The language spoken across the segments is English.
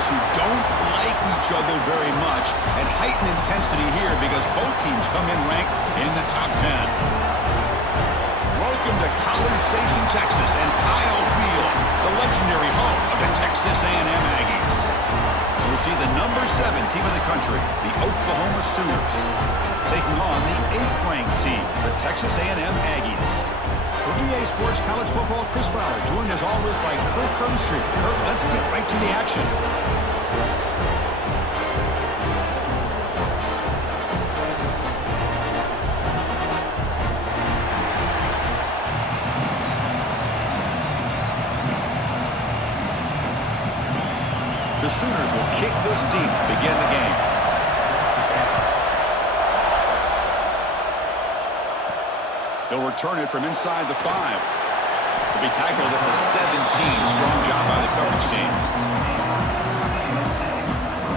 rivals who don't like each other very much, and heightened intensity here because both teams come in ranked in the top 10. Welcome to College Station, Texas, and Kyle Field, the legendary home of the Texas A&M Aggies. As we'll see the number 7 team in the country, the Oklahoma Sooners, taking on the 8th-ranked team, the Texas A&M Aggies. For EA Sports College Football, Chris Fowler, joined as always by Kirk Herbstreit. Kirk, let's get right to the action. The Sooners will kick this deep to begin the game. They'll return it from inside the 5. They'll be tackled at the 17. Strong job by the coverage team.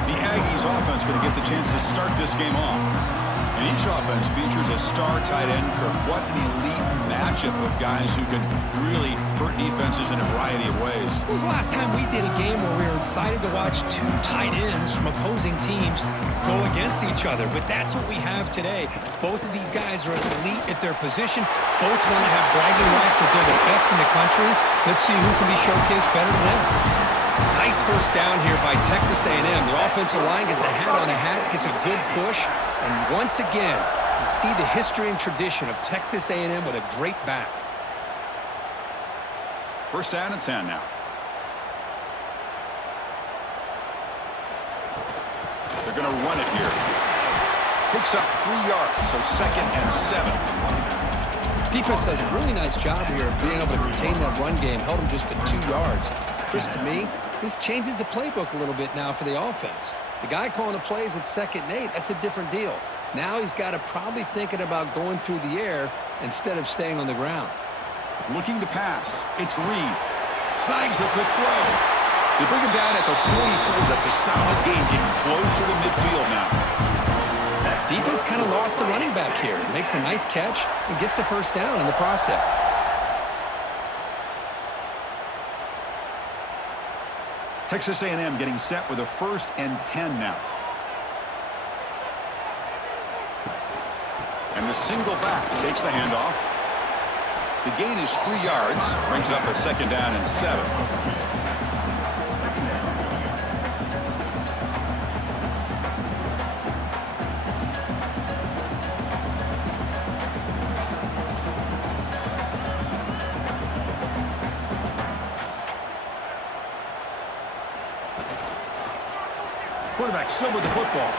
The Aggies offense going to get the chance to start this game off. And each offense features a star tight end. Kirk, what an elite matchup of guys who can really hurt defenses in a variety of ways. When was the last time we did a game where we were excited to watch 2 tight ends from opposing teams go against each other? But that's what we have today. Both of these guys are elite at their position. Both want to have bragging rights that they're the best in the country. Let's see who can be showcased better than them. Nice first down here by Texas A&M. The offensive line gets a hat on a hat, gets a good push. And once again, you see the history and tradition of Texas A&M with a great back. First down and 10 now. They're going to run it here. Picks up 3 yards, so 2nd and 7. Defense does a really nice job here of being able to contain that run game. Held them just to 2 yards. Chris, to me, this changes the playbook a little bit now for the offense. The guy calling the plays at 2nd and 8, that's a different deal. Now he's got to probably thinking about going through the air instead of staying on the ground. Looking to pass. It's Reed. Snags the quick throw. They bring him down at the 44. That's a solid gain, getting closer to midfield now. Defense kind of lost a running back here. Makes a nice catch and gets the first down in the process. Texas A&M getting set with a 1st and 10 now. And the single back takes the handoff. The gain is 3 yards. Brings up a 2nd down and 7. Quarterback still with the football.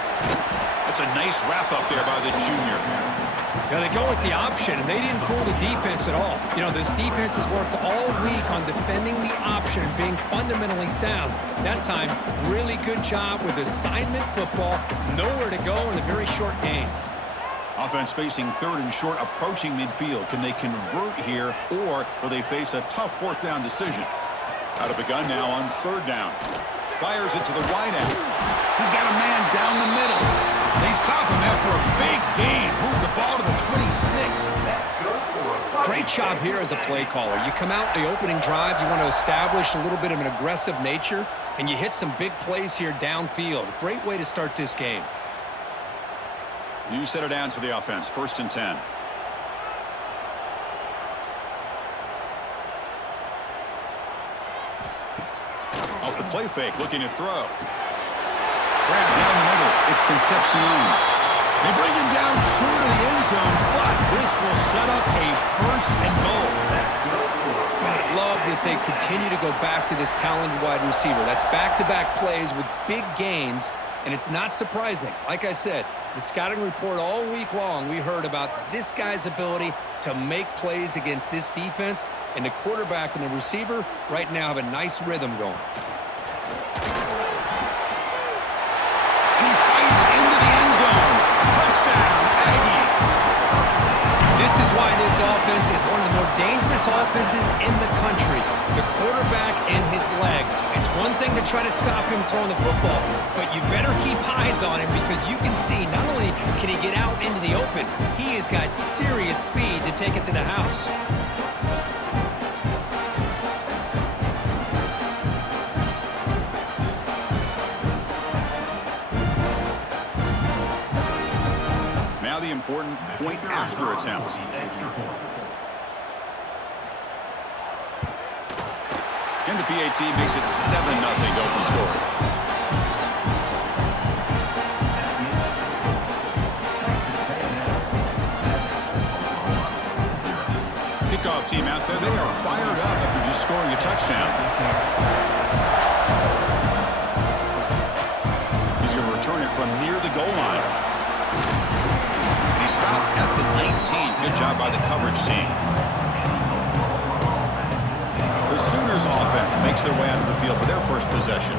That's a nice wrap up there by the junior. Now they go with the option, and they didn't fool the defense at all. You know, this defense has worked all week on defending the option and being fundamentally sound. That time, really good job with assignment football. Nowhere to go in a very short game. Offense facing 3rd and short, approaching midfield. Can they convert here, or will they face a tough 4th down decision? Out of the gun now on 3rd down. Fires it to the wide end. He's got a man down the middle. They stop him after a big gain. Move the ball to the 26. Great job here as a play caller. You come out the opening drive, you want to establish a little bit of an aggressive nature, and you hit some big plays here downfield. Great way to start this game. New set of downs for the offense. 1st and 10. Off the play fake, looking to throw. Grab down the middle. It's Concepcion. They bring him down short of the end zone, but this will set up a 1st and goal. I love that they continue to go back to this talented wide receiver. That's back-to-back plays with big gains, and it's not surprising. Like I said, the scouting report all week long, we heard about this guy's ability to make plays against this defense, and the quarterback and the receiver right now have a nice rhythm going. And he fights into the end zone. Touchdown, Aggies. This is why this offense is one of the more dangerous offenses in the country. The quarterback and his legs. It's one thing to try to stop him throwing the football, but you better keep eyes on him because you can see not only can he get out into the open, he has got serious speed to take it to the house. important point after attempt. And the PAT makes it 7-0 to open score. Kickoff team out there, they are fired up after just scoring a touchdown. He's going to return it from near the goal line. He stopped at the 19. Good job by the coverage team. The Sooners offense makes their way onto the field for their first possession.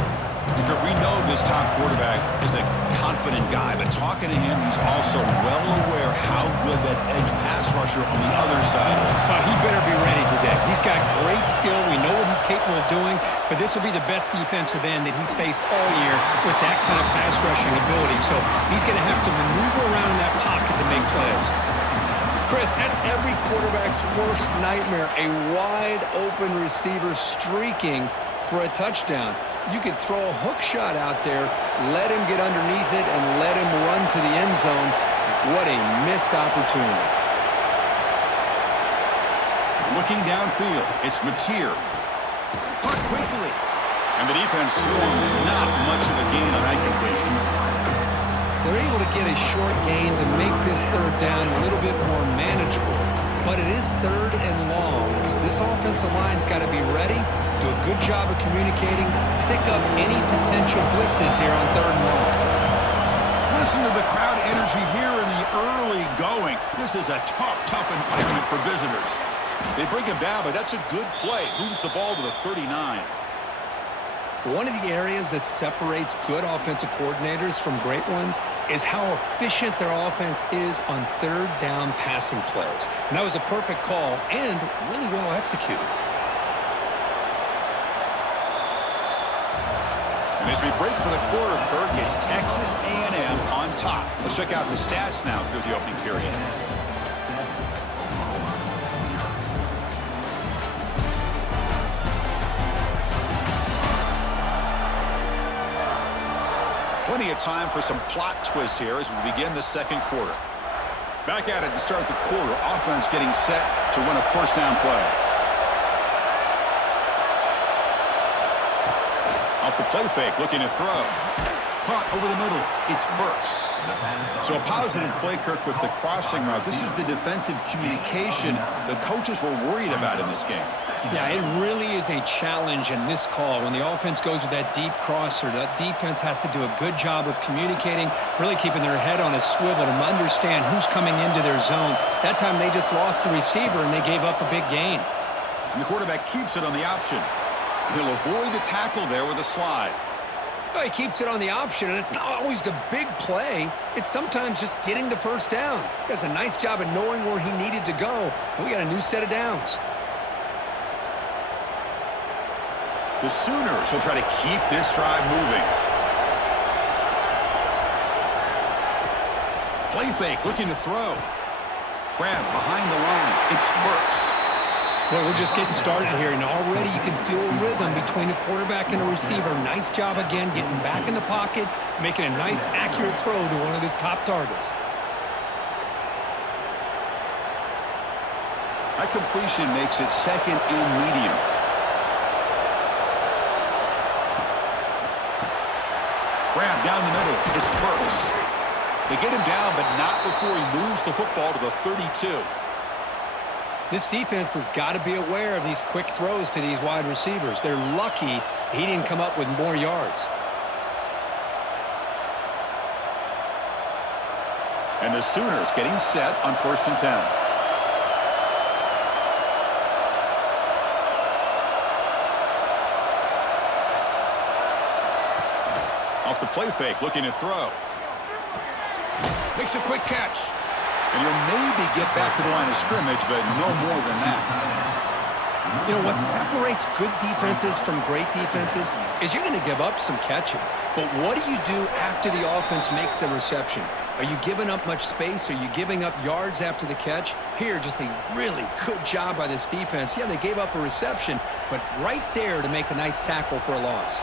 We know this top quarterback is a confident guy, but talking to him, he's also well aware how good that edge pass rusher on the other side is. He better be ready today. He's got great skill. We know what he's capable of doing, but this will be the best defensive end that he's faced all year with that kind of pass rushing ability. So he's going to have to maneuver around in that pocket to make plays. Chris, that's every quarterback's worst nightmare, a wide-open receiver streaking for a touchdown. You could throw a hook shot out there, let him get underneath it, and let him run to the end zone. What a missed opportunity. Looking downfield, it's Mateer. Caught quickly. And the defense scores not much of a gain on that completion. They're able to get a short gain to make this third down a little bit more manageable. But it is third and long, so this offensive line's got to be ready, do a good job of communicating, pick up any potential blitzes here on third and long. Listen to the crowd energy here in the early going. This is a tough environment for visitors. They bring him down, but that's a good play. Moves the ball to the 39. One of the areas that separates good offensive coordinators from great ones is how efficient their offense is on third down passing plays. And that was a perfect call and really well executed. And as we break for the quarter, Kirk, it's Texas A&M on top. Let's check out the stats now through the opening period. Plenty of time for some plot twists here as we begin the second quarter. Back at it to start the quarter. Offense getting set to win a first down play. Off the play fake, looking to throw. Caught over the middle. It's Burks. So a positive play, Kirk, with the crossing route. This is the defensive communication the coaches were worried about in this game. Yeah, it really is a challenge in this call. When the offense goes with that deep crosser, that defense has to do a good job of communicating, really keeping their head on a swivel to understand who's coming into their zone. That time they just lost the receiver and they gave up a big gain. And the quarterback keeps it on the option. He'll avoid the tackle there with a slide. Well, he keeps it on the option, and it's not always the big play. It's sometimes just getting the first down. He does a nice job of knowing where he needed to go, and we got a new set of downs. The Sooners will try to keep this drive moving. Play fake, looking to throw. Grab behind the line. It's Burks. Well, we're just getting started here, and already you can feel a rhythm between a quarterback and a receiver. Nice job again getting back in the pocket, making a nice, accurate throw to one of his top targets. That completion makes it second and medium. Grab down the middle. It's Burks. They get him down, but not before he moves the football to the 32. This defense has got to be aware of these quick throws to these wide receivers. They're lucky he didn't come up with more yards. And the Sooners getting set on 1st and 10. Off the play fake, looking to throw. Makes a quick catch. And he'll maybe get back to the line of scrimmage, but no more than that. You know, what separates good defenses from great defenses is you're going to give up some catches. But what do you do after the offense makes the reception? Are you giving up much space? Are you giving up yards after the catch? Here, just a really good job by this defense. Yeah, they gave up a reception, but right there to make a nice tackle for a loss.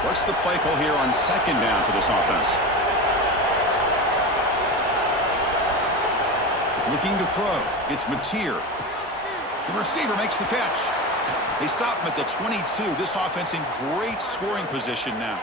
What's the play call here on 2nd down for this offense? Looking to throw. It's Mateer. The receiver makes the catch. They stop him at the 22. This offense in great scoring position now.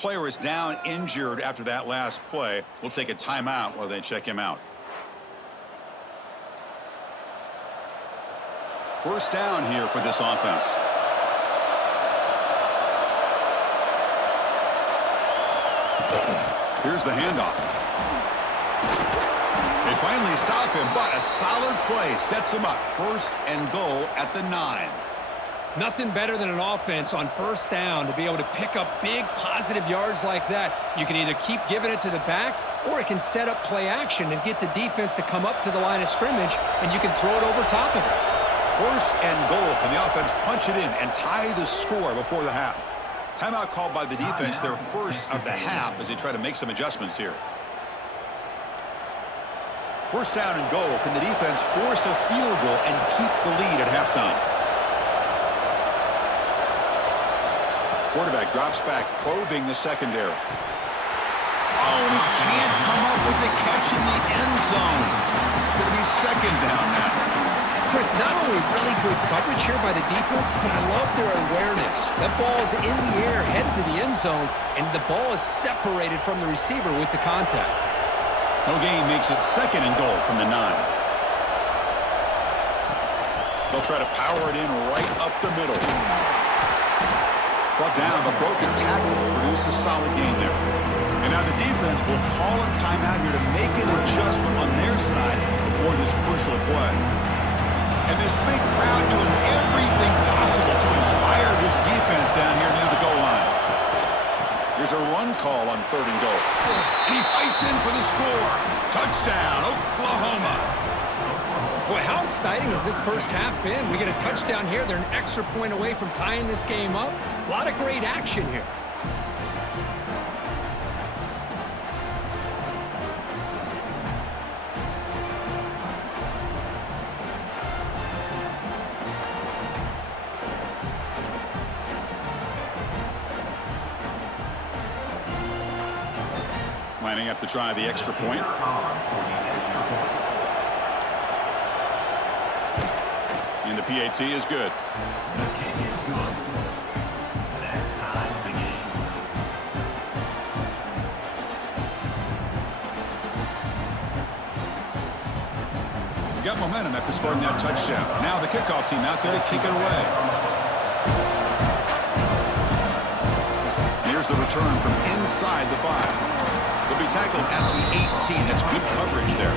player is down injured after that last play. We'll take a timeout while they check him out. First down here for this offense. Here's the handoff. They finally stop him, but a solid play sets him up. First and goal at the 9. Nothing better than an offense on first down to be able to pick up big positive yards like that. You can either keep giving it to the back, or it can set up play action and get the defense to come up to the line of scrimmage, and you can throw it over top of it. First and goal. Can the offense punch it in and tie the score before the half? Timeout called by the defense, their first of the half, as they try to make some adjustments here. First down and goal. Can the defense force a field goal and keep the lead at halftime? Quarterback drops back, probing the secondary. Oh, and he can't come up with the catch in the end zone. It's going to be second down now. Chris, not only really good coverage here by the defense, but I love their awareness. That ball's in the air, headed to the end zone, and the ball is separated from the receiver with the contact. No gain makes it second and goal from the 9. They'll try to power it in right up the middle. Brought down, but broken tackle to produce a solid gain there. And now the defense will call a timeout here to make an adjustment on their side before this crucial play. And this big crowd doing everything possible to inspire this defense down here near the goal line. Here's a run call on third and goal. And he fights in for the score. Touchdown, Oklahoma. Boy, how exciting has this first half been? We get a touchdown here. They're an extra point away from tying this game up. A lot of great action here. Lining up to try the extra point. And the PAT is good. We got momentum after scoring that touchdown. Now the kickoff team out there to kick it away. Here's the return from inside the 5. Will be tackled at the 18. That's good coverage there.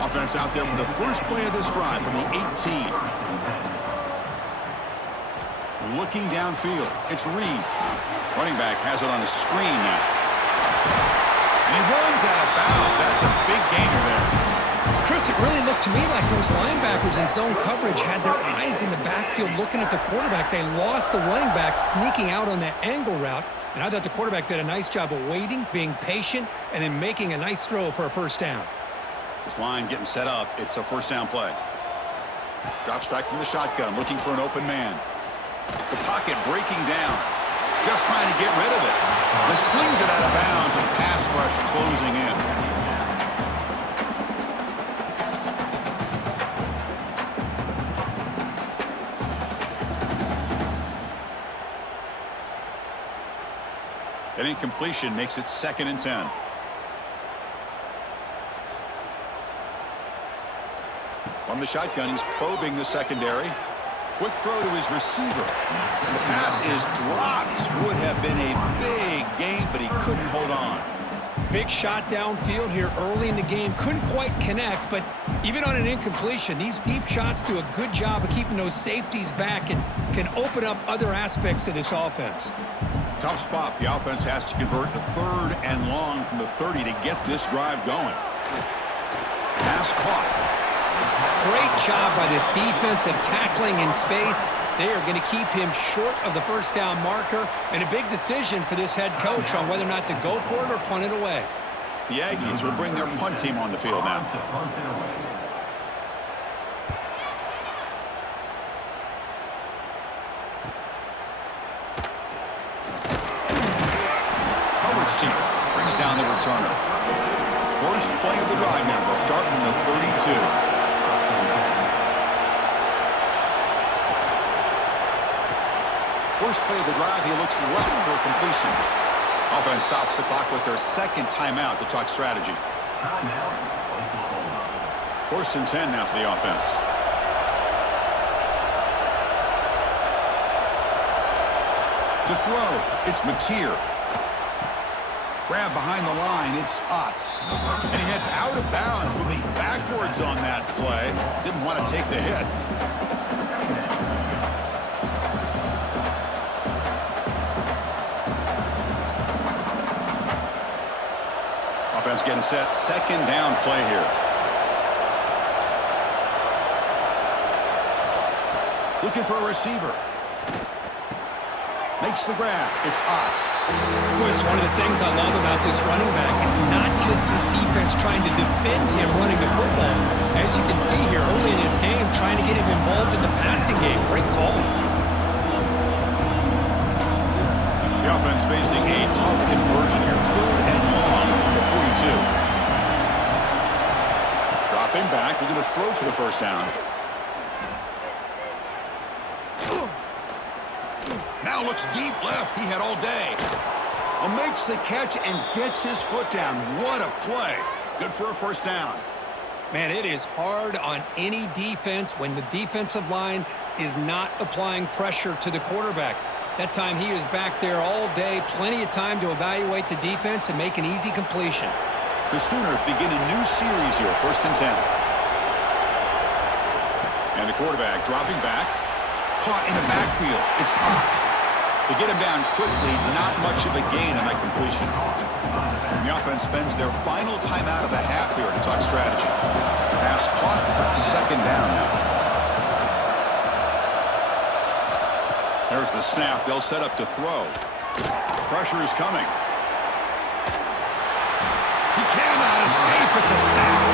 Offense out there for the first play of this drive from the 18. Looking downfield. It's Reed. Running back has it on a screen now. And he runs out of bounds. That's a big gainer there. Chris, it really looked to me like those linebackers in zone coverage had their eyes in the backfield looking at the quarterback. They lost the running back sneaking out on that angle route. And I thought the quarterback did a nice job of waiting, being patient, and then making a nice throw for a first down. This line getting set up. It's a first down play. Drops back from the shotgun, looking for an open man. The pocket breaking down. Just trying to get rid of it. This flings it out of bounds with pass rush closing in. An incompletion makes it second and 10. From the shotgun, he's probing the secondary. Quick throw to his receiver. And the pass is dropped. Would have been a big gain, but he couldn't hold on. Big shot downfield here early in the game. Couldn't quite connect, but even on an incompletion, these deep shots do a good job of keeping those safeties back and can open up other aspects of this offense. Tough spot. The offense has to convert the third and long from the 30 to get this drive going. Pass caught. Great job by this defensive tackling in space. They are going to keep him short of the first down marker, and a big decision for this head coach on whether or not to go for it or punt it away. The Aggies will bring their punt team on the field now. Coverage team brings down the returner. First play of the drive now. They'll start from the 32. First play of the drive, he looks left for a completion. Offense stops the clock with their second timeout to talk strategy. 1st and 10 now for the offense. To throw, it's Mateer. Grab behind the line, it's Ott. And he heads out of bounds, moving backwards on that play. Didn't want to take the hit. Offense getting set, 2nd down play here. Looking for a receiver. Makes the grab. It's Ott. Well, it's one of the things I love about this running back. It's not just this defense trying to defend him running the football. As you can see here early in this game, trying to get him involved in the passing game. Great call. The offense facing a tough conversion here. 3rd and long on the 42. Dropping back. Looking to throw for the 1st down. Now looks deep left. He had all day. Makes the catch and gets his foot down. What a play. Good for a 1st down. Man, it is hard on any defense when the defensive line is not applying pressure to the quarterback. That time he is back there all day. Plenty of time to evaluate the defense and make an easy completion. The Sooners begin a new series here. 1st and 10. And the quarterback dropping back. Caught in the backfield. It's Ott. To get him down quickly, not much of a gain on that completion. And the offense spends their final timeout of the half here to talk strategy. Pass caught, 2nd down now. There's the snap. They'll set up to throw. Pressure is coming. He cannot escape. It's a sack.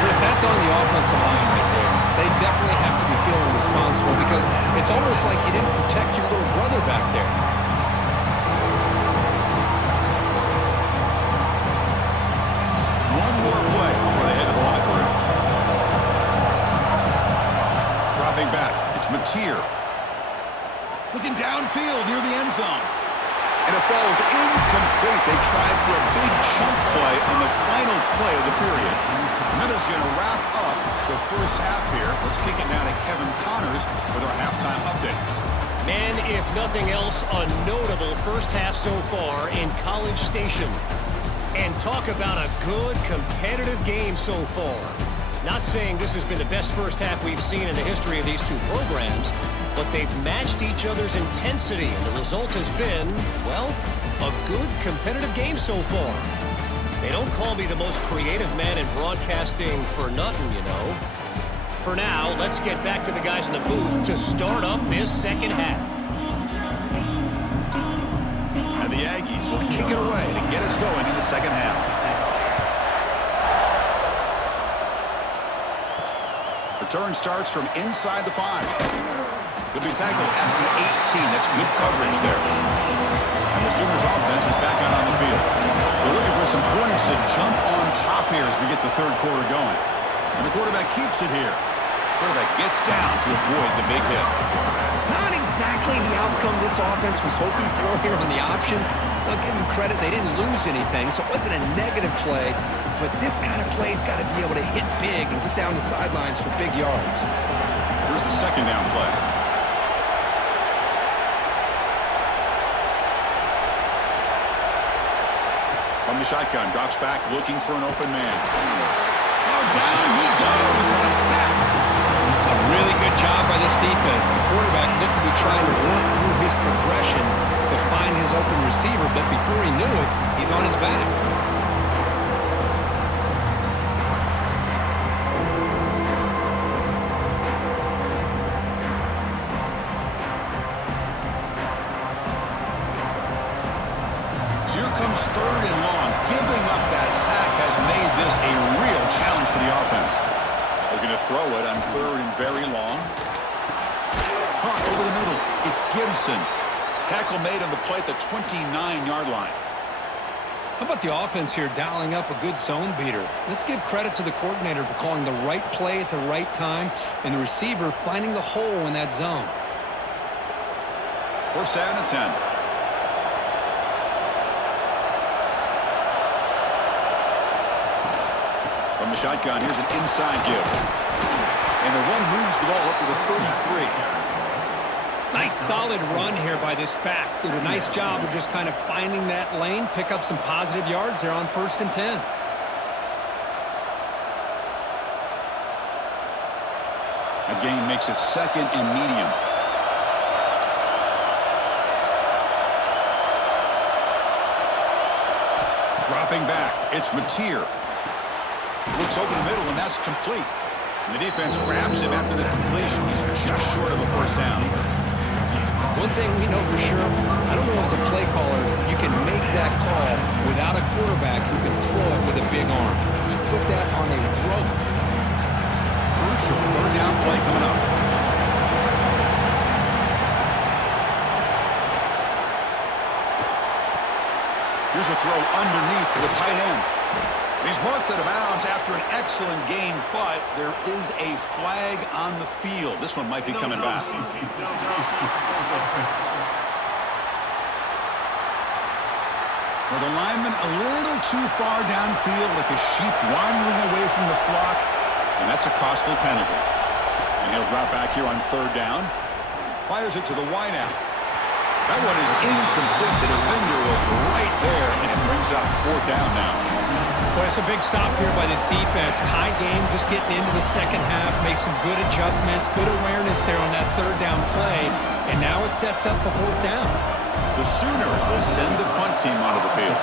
Chris, that's on the offensive line right there. They definitely have to be feeling responsible because it's almost like you didn't protect your little brother back there. One more play before they head to the locker room. Dropping back, it's Mateer. Looking downfield near the end zone. And it falls incomplete. They tried for a big chunk play on the final play of the period. And that is going to wrap up the 1st half here. Let's kick it now to Kevin Connors with our halftime update. Man, if nothing else, a notable 1st half so far in College Station. And talk about a good, competitive game so far. Not saying this has been the best 1st half we've seen in the history of these two programs, but they've matched each other's intensity, and the result has been, well, a good, competitive game so far. They don't call me the most creative man in broadcasting for nothing, you know. For now, let's get back to the guys in the booth to start up this 2nd half. And the Aggies will kick it away to get us going in the 2nd half. Return starts from inside the 5. Could be tackled at the 18. That's good coverage there. And the Sooners offense is back out on the field. They're looking for some points to jump on top here as we get the 3rd quarter going. And the quarterback keeps it here. Quarterback gets down to avoid the big hit. Not exactly the outcome this offense was hoping for here on the option. I'll give them credit. They didn't lose anything, so it wasn't a negative play. But this kind of play's got to be able to hit big and get down the sidelines for big yards. Here's the 2nd down play. From the shotgun, drops back, looking for an open man. Oh, down he goes. It's a sack. A really good job by this defense. The quarterback looked to be trying to work through his progressions to find his open receiver, but before he knew it, he's on his back. So here comes 3rd and long. Giving up that sack has made this a real challenge for the offense. Looking to throw it on 3rd and very long. Caught over the middle. It's Gibson. Tackle made on the play at the 29-yard line. How about the offense here dialing up a good zone beater? Let's give credit to the coordinator for calling the right play at the right time and the receiver finding the hole in that zone. 1st down and 10. shotgun. Here's an inside give. And the run moves the ball up to the 33. Nice solid run here by this back. Did a nice job of just kind of finding that lane, pick up some positive yards there on 1st and 10. A gain makes it 2nd and medium. Dropping back, it's Mateer. Looks over the middle, and that's complete. And the defense grabs him after the completion. He's just short of a 1st down. One thing we know for sure, I don't know as a play caller, you can make that call without a quarterback who can throw it with a big arm. He put that on a rope. Crucial 3rd down play coming up. Here's a throw underneath to the tight end. He's marked out of bounds after an excellent game, but there is a flag on the field. This one might be coming back. Well, the lineman a little too far downfield, like a sheep wandering away from the flock, and that's a costly penalty. And he'll drop back here on 3rd down. Fires it to the wideout. That one is incomplete. The defender was right there, and it brings up 4th down now. Well, it's a big stop here by this defense. Tie game, just getting into the 2nd half, make some good adjustments, good awareness there on that 3rd down play, and now it sets up a 4th down. The Sooners will send the punt team onto the field.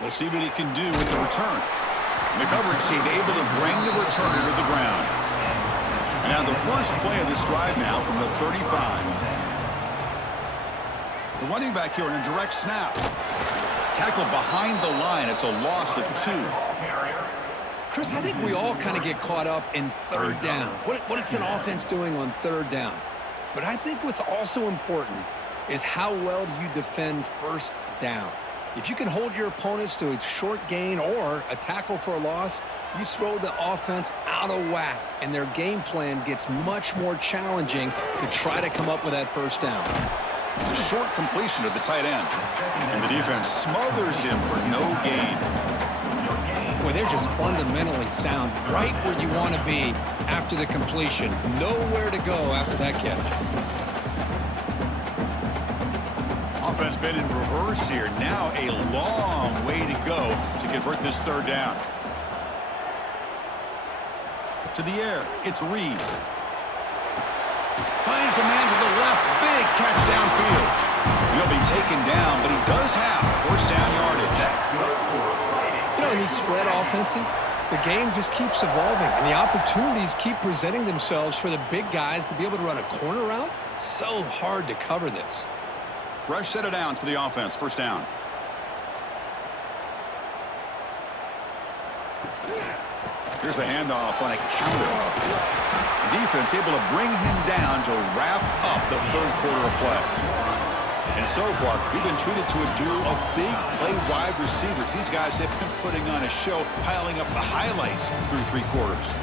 We'll see what he can do with the return. And the coverage team able to bring the returner to the ground. And now the first play of this drive now from the 35. The running back here in a direct snap. Tackled behind the line. It's a loss of 2. Chris, I think we all kind of get caught up in 3rd down. What is an offense doing on 3rd down? But I think what's also important is how well you defend 1st down. If you can hold your opponents to a short gain or a tackle for a loss, you throw the offense out of whack, and their game plan gets much more challenging to try to come up with that 1st down. The short completion to the tight end. And the defense smothers him for no gain. Boy, they're just fundamentally sound, right where you want to be after the completion. Nowhere to go after that catch. Offense been in reverse here. Now a long way to go to convert this 3rd down. To the air, it's Reed. Finds a man to the left. Big catch downfield. He'll be taken down, but he does have 1st down yardage. You know, in these spread offenses, the game just keeps evolving, and the opportunities keep presenting themselves for the big guys to be able to run a corner route. So hard to cover this. Fresh set of downs for the offense. 1st down. Here's the handoff on a counter. The defense able to bring him down to wrap up the 3rd quarter of play. And so far, we've been treated to a duel of big play wide receivers. These guys have been putting on a show, piling up the highlights through 3 quarters.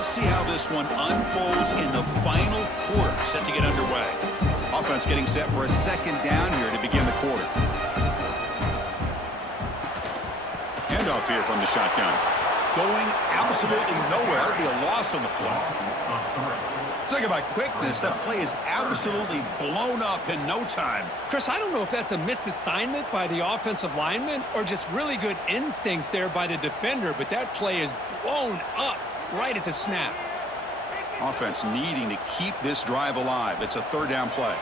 Let's see how this one unfolds in the final quarter, set to get underway. Offense getting set for a 2nd down here to begin the quarter. Handoff here from the shotgun. Going absolutely nowhere. That'll be a loss on the play. Talking about quickness, that play is absolutely blown up in no time. Chris, I don't know if that's a misassignment by the offensive lineman or just really good instincts there by the defender, but that play is blown up right at the snap. Offense needing to keep this drive alive. It's a 3rd down play.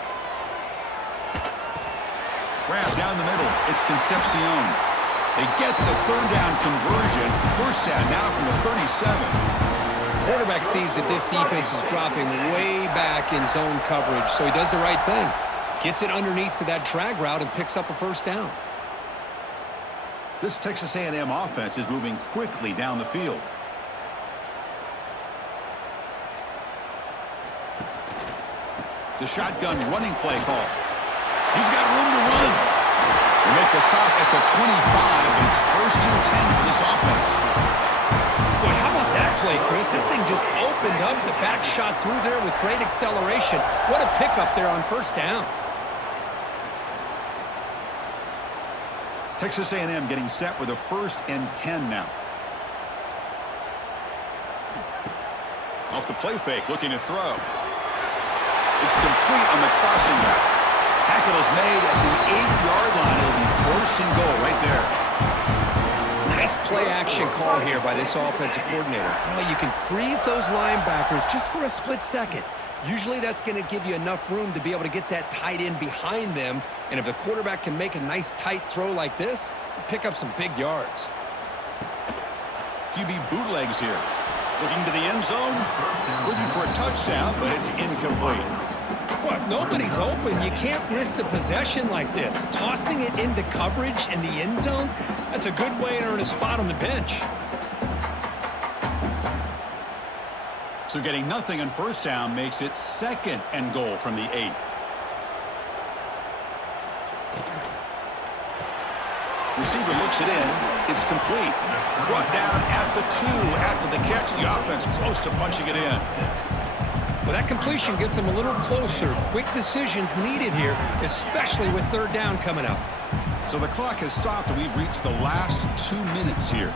Grab down the middle. It's Concepcion. They get the 3rd down conversion. 1st down now from the 37. Quarterback sees that this defense is dropping way back in zone coverage, so he does the right thing. Gets it underneath to that drag route and picks up a 1st down. This Texas A&M offense is moving quickly down the field. The shotgun running play call. He's got room to run. They make the stop at the 25, but it's 1st and 10 for this offense. Boy, how about that play play, Chris. That thing just opened up. The back shot through there with great acceleration. What a pickup there on first down. Texas A&M getting set with a 1st and 10 now. Off the play fake, looking to throw. It's complete on the crossing route. Tackle is made at the 8-yard line. It'll be 1st and goal right there. Nice play-action call here by this offensive coordinator. You know, you can freeze those linebackers just for a split second. Usually that's going to give you enough room to be able to get that tight end behind them. And if the quarterback can make a nice tight throw like this, pick up some big yards. QB bootlegs here. Looking to the end zone. Looking for a touchdown, but it's incomplete. Well, if nobody's open, you can't risk the possession like this. Tossing it into coverage in the end zone, that's a good way to earn a spot on the bench. So getting nothing on first down makes it 2nd and goal from the 8. Receiver looks it in. It's complete. Brought down at the 2 after the catch. The offense close to punching it in. Well, that completion gets them a little closer. Quick decisions needed here, especially with 3rd down coming up. So the clock has stopped, and we've reached the last 2 minutes here.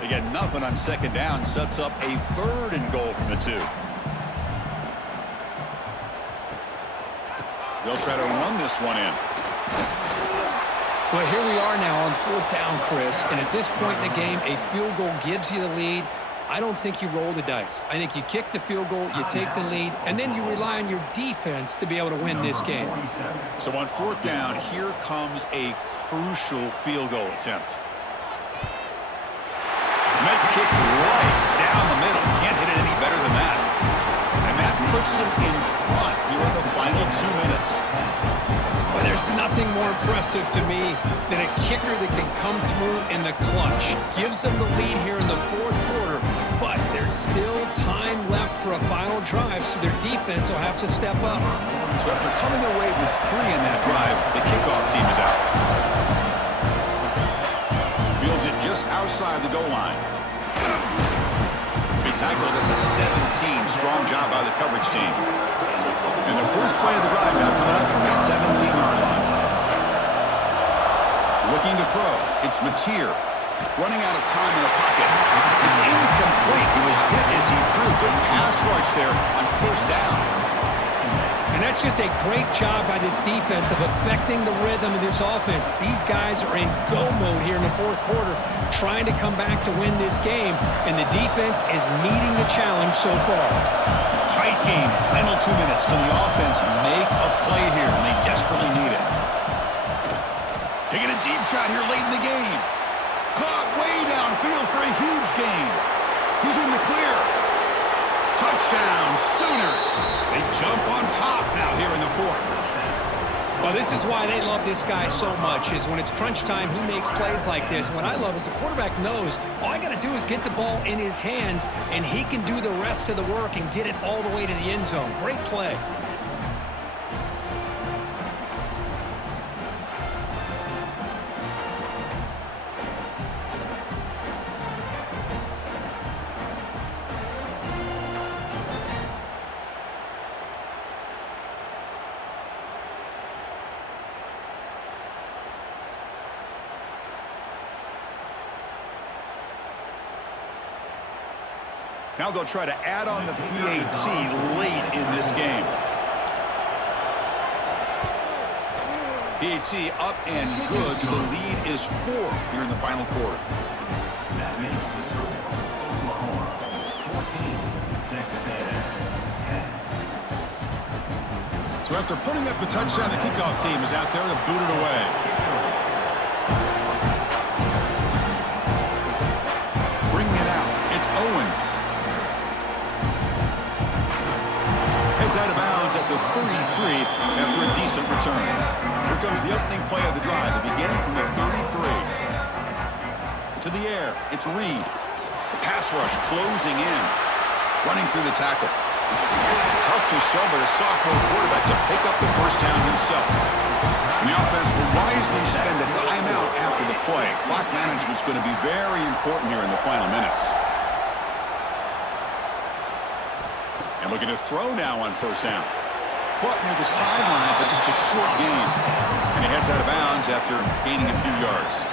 They get nothing on 2nd down. Sets up a 3rd and goal from the 2. They'll try to run this one in. Well, here we are now on 4th down, Chris. And at this point in the game, a field goal gives you the lead. I don't think you roll the dice. I think you kick the field goal, you take the lead, and then you rely on your defense to be able to win this game. So on 4th down, here comes a crucial field goal attempt. Med kick right down the middle. Can't hit it any better than that. And that puts him in front here in the final 2 minutes. Well, there's nothing more impressive to me than a kicker that can come through in the clutch. Gives them the lead here in the 4th quarter, but there's still time left for a final drive, so their defense will have to step up. So after coming away with 3 in that drive, the kickoff team is out. Fields it just outside the goal line. He tackled at the 17. Strong job by the coverage team. And the first play of the drive now coming up from the 17-yard line. Looking to throw. It's Mateer. Running out of time in the pocket. It's incomplete. He was hit as he threw. Good pass rush there on 1st down. And that's just a great job by this defense of affecting the rhythm of this offense. These guys are in go mode here in the 4th quarter, trying to come back to win this game, and the defense is meeting the challenge so far. Tight game. Final 2 minutes. Can the offense make a play here? And they desperately need it. Taking a deep shot here late in the game. Caught way downfield for a huge gain. He's in the clear. Touchdown, Sooners. They jump on top now here in the 4th. Well, this is why they love this guy so much, is when it's crunch time, he makes plays like this. And what I love is the quarterback knows all I got to do is get the ball in his hands, and he can do the rest of the work and get it all the way to the end zone. Great play. Now they'll try to add on the PAT late in this game. PAT up and good. So the lead is 4 here in the final quarter. That makes the score Oklahoma 14, Texas A&M 10. So after putting up the touchdown, the kickoff team is out there to boot it away. Bringing it out, it's Owens. Heads out of bounds at the 33 after a decent return. Here comes the opening play of the drive. It begins from the 33. To the air, it's Reed. The pass rush closing in. Running through the tackle. Tough to show, but a sophomore quarterback to pick up the first down himself. And the offense will wisely spend a timeout after the play. Clock management's going to be very important here in the final minutes. And looking to throw now on first down. Caught near the sideline, but just a short gain. And he heads out of bounds after gaining a few yards.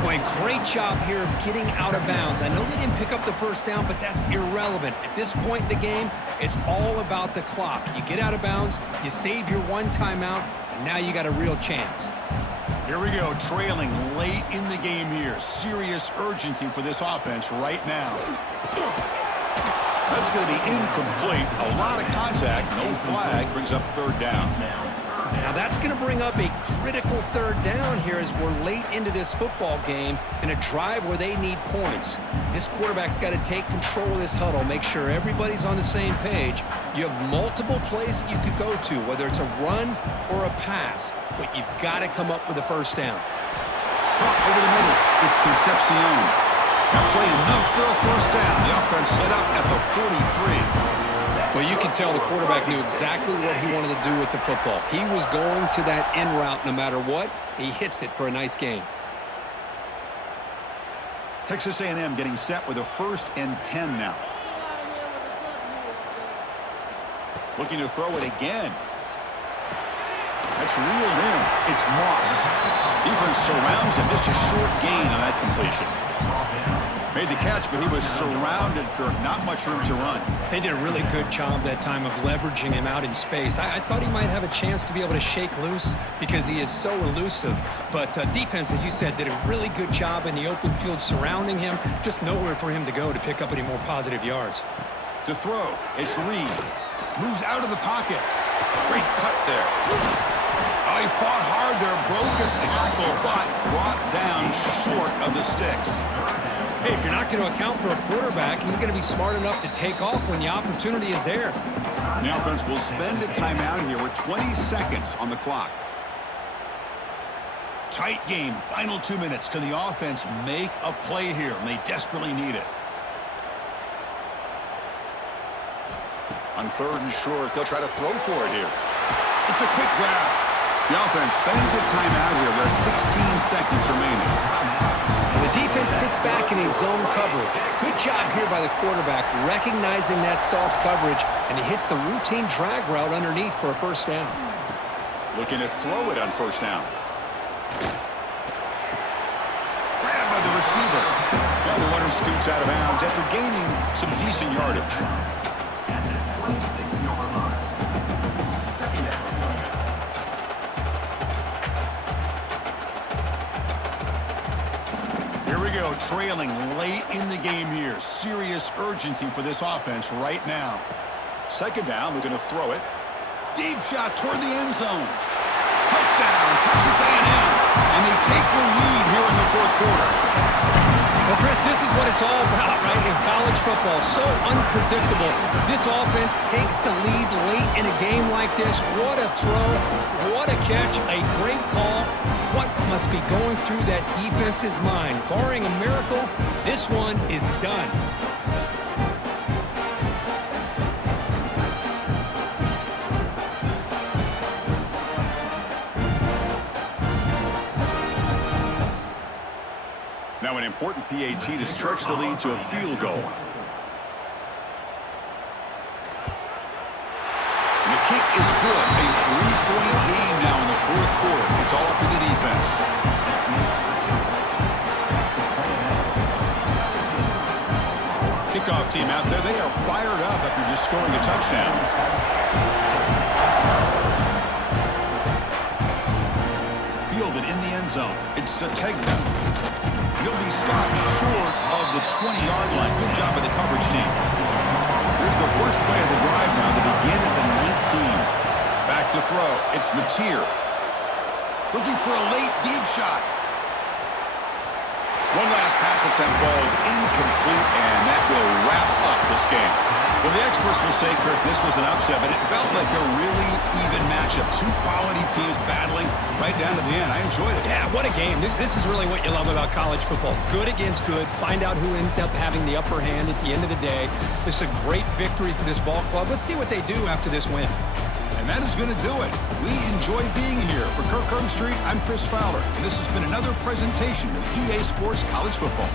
Boy, great job here of getting out of bounds. I know they didn't pick up the first down, but that's irrelevant. At this point in the game, it's all about the clock. You get out of bounds, you save your one timeout, and now you got a real chance. Here we go, trailing late in the game here. Serious urgency for this offense right now. That's going to be incomplete. A lot of contact, no flag, brings up third down. Now that's going to bring up a critical third down here as we're late into this football game in a drive where they need points. This quarterback's got to take control of this huddle, make sure everybody's on the same page. You have multiple plays that you could go to, whether it's a run or a pass, but you've got to come up with a first down. Drop over the middle. It's Concepcion. That play enough for a first down. The offense set up at the 43. Well, you can tell the quarterback knew exactly what he wanted to do with the football. He was going to that in route no matter what. He hits it for a nice gain. Texas A&M getting set with a 1st and 10 now. Looking to throw it again. That's reeled in. It's Moss. Defense surrounds him. Just a short gain on that completion. Made the catch, but he was surrounded, Kirk. Not much room to run. They did a really good job that time of leveraging him out in space. I thought he might have a chance to be able to shake loose because he is so elusive. But defense, as you said, did a really good job in the open field surrounding him. Just nowhere for him to go to pick up any more positive yards. To throw, it's Reed. Moves out of the pocket. Great cut there. Oh, he fought hard there. Broke a tackle, but brought down short of the sticks. Hey, if you're not going to account for a quarterback, he's going to be smart enough to take off when the opportunity is there. The offense will spend a timeout here with 20 seconds on the clock. Tight game, final 2 minutes. Can the offense make a play here? And they desperately need it. On 3rd and short, they'll try to throw for it here. It's a quick grab. The offense spends a timeout here. There's 16 seconds remaining. The defense sits back in a zone coverage. Good job here by the quarterback, recognizing that soft coverage, and he hits the routine drag route underneath for a first down. Looking to throw it on first down. Grabbed by the receiver. Now the runner scoots out of bounds after gaining some decent yardage. Trailing late in the game here. Serious urgency for this offense right now. 2nd down, we're going to throw it. Deep shot toward the end zone. Touchdown, Texas A&M. And they take the lead here in the 4th quarter. Well, Chris, this is what it's all about, right? In college football, so unpredictable. This offense takes the lead late in a game like this. What a throw. What a catch. A great call. What must be going through that defense's mind? Barring a miracle, this one is done. Now an important PAT to stretch the lead to a field goal. And the kick is good. A 3-point game now in the 4th quarter. It's all up to the defense. Kickoff team out there. They are fired up after just scoring a touchdown. Fielded in the end zone. It's Sategna. He'll be stopped short of the 20-yard line. Good job by the coverage team. Here's the first play of the drive now to begin at the 19. Back to throw. It's Mateer. Looking for a late deep shot. One last pass at that ball is incomplete, and that will wrap up this game. Well, the experts will say, Kirk, this was an upset, but it felt like a really even matchup. 2 quality teams battling right down to the end. I enjoyed it. Yeah, what a game. This is really what you love about college football. Good against good. Find out who ends up having the upper hand at the end of the day. This is a great victory for this ball club. Let's see what they do after this win. And that is going to do it. We enjoy being here. For Kirk Herbstreit, I'm Chris Fowler, and this has been another presentation of EA Sports College Football.